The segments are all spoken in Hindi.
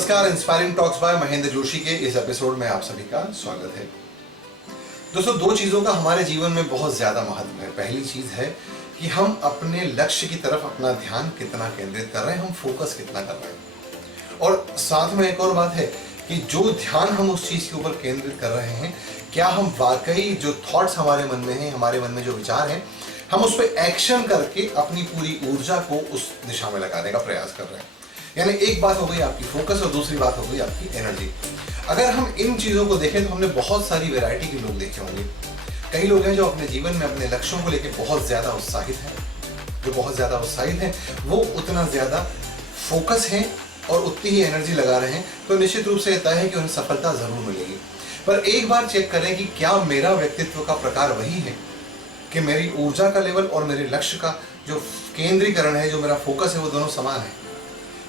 नमस्कार, inspiring talks bye Mahendra Joshi के इस एपिसोड में आप सभी का स्वागत है। दोस्तों, दो चीज़ों का हमारे जीवन में बहुत ज़्यादा महत्व है। पहली चीज़ है कि हम अपने लक्ष्य की तरफ अपना ध्यान कितना केंद्रित कर रहे हैं, हम फोकस कितना कर रहे हैं। और साथ में एक और बात है कि जो ध्यान हम उस चीज़ के ऊपर केंद्रित कर रहे हैं, क्या हम वाकई जो थॉट्स हमारे मन में हैं, हमारे मन में जो विचार हैं, हम उस पर एक्शन करके अपनी पूरी ऊर्जा को उस दिशा में लगाने का प्रयास कर रहे हैं। यानी एक बात हो गई आपकी फोकस और दूसरी बात हो गई आपकी एनर्जी। अगर हम इन चीज़ों को देखें तो हमने बहुत सारी वैरायटी के लोग देखे होंगे। कई लोग हैं जो अपने जीवन में अपने लक्ष्यों को लेकर बहुत ज़्यादा उत्साहित हैं। जो बहुत ज़्यादा उत्साहित हैं वो उतना ज़्यादा फोकस हैं और उतनी ही एनर्जी लगा रहे हैं, तो निश्चित रूप से तय है कि उन्हें सफलता ज़रूर मिलेगी। पर एक बार चेक करें कि क्या मेरा व्यक्तित्व का प्रकार वही है कि मेरी ऊर्जा का लेवल और मेरे लक्ष्य का जो केंद्रीकरण है, जो मेरा फोकस है, वो दोनों समान है।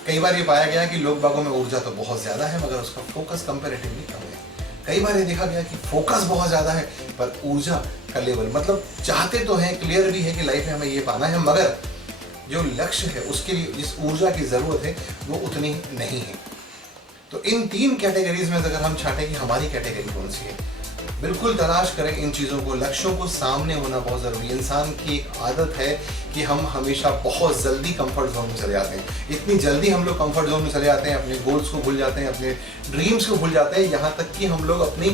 कई बार ये पाया गया कि लोग बागों में ऊर्जा तो बहुत ज़्यादा है मगर उसका फोकस कंपैरेटिवली कम है। कई बार ये देखा गया कि फोकस बहुत ज़्यादा है पर ऊर्जा का लेवल, मतलब चाहते तो हैं, क्लियर भी है कि लाइफ में हमें ये पाना है, मगर जो लक्ष्य है उसके लिए जिस ऊर्जा की ज़रूरत है वो उतनी नहीं है। तो इन तीन कैटेगरीज में अगर हम छाटें कि हमारी कैटेगरी कौन सी है, बिल्कुल तलाश करें इन चीज़ों को। लक्ष्यों को सामने होना बहुत ज़रूरी है। इंसान की एक आदत है कि हम हमेशा बहुत जल्दी कंफर्ट जोन में चले जाते हैं। इतनी जल्दी हम लोग कंफर्ट जोन में चले जाते हैं, अपने गोल्स को भूल जाते हैं, अपने ड्रीम्स को भूल जाते हैं, यहाँ तक कि हम लोग अपनी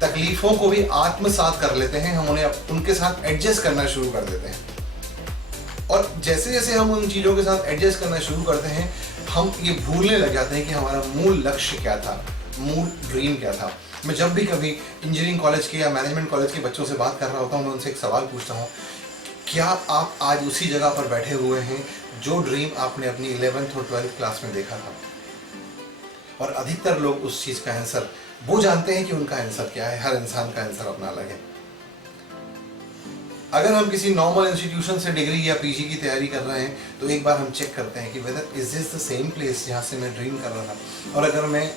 तकलीफ़ों को भी आत्मसात कर लेते हैं। हम उन्हें उनके साथ एडजस्ट करना शुरू कर देते हैं और जैसे जैसे हम उन चीज़ों के साथ एडजस्ट करना शुरू करते हैं, हम ये भूलने लग जाते हैं कि हमारा मूल लक्ष्य क्या था, मूल ड्रीम क्या था। मैं जब भी कभी इंजीनियरिंग कॉलेज के या मैनेजमेंट कॉलेज के बच्चों से बात कर रहा होता हूँ, मैं उनसे एक सवाल पूछता हूँ, क्या आप आज उसी जगह पर बैठे हुए हैं जो ड्रीम आपने अपनी 11th और 12th क्लास में देखा था? और अधिकतर लोग उस चीज़ का आंसर वो जानते हैं कि उनका आंसर क्या है। हर इंसान का आंसर अपना अलग है। अगर हम किसी नॉर्मल इंस्टीट्यूशन से डिग्री या पीजी की तैयारी कर रहे हैं तो एक बार हम चेक करते हैं कि whether is this the same place जहाँ से मैं ड्रीम कर रहा था। और अगर मैं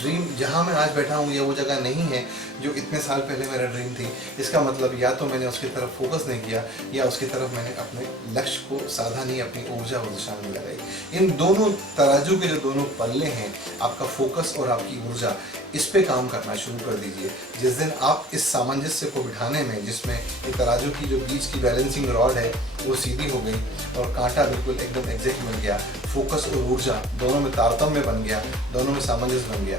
ड्रीम जहाँ मैं आज बैठा हूँ ये वो जगह नहीं है जो इतने साल पहले मेरा ड्रीम थी, इसका मतलब या तो मैंने उसकी तरफ फोकस नहीं किया या उसकी तरफ मैंने अपने लक्ष्य को साधा नहीं, अपनी ऊर्जा उस दिशा में लगाई। इन दोनों तराजू के जो दोनों पल्ले हैं, आपका फोकस और आपकी ऊर्जा, इस पे काम करना शुरू कर दीजिए। जिस दिन आप इस सामंजस्य को बिठाने में, जिसमें ये तराजू की जो बीच की बैलेंसिंग रॉड है वो सीधी हो गई और कांटा बिल्कुल एकदम एग्जैक्ट बन गया, फोकस और ऊर्जा दोनों में तारतम्य बन गया, दोनों में सामंजस्य बन गया,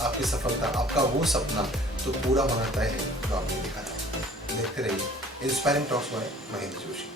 आपकी सफलता, आपका वो सपना तो पूरा होना तय है जो आपने देखा था। देखते रहिए inspiring talks bye Mahendra Joshi.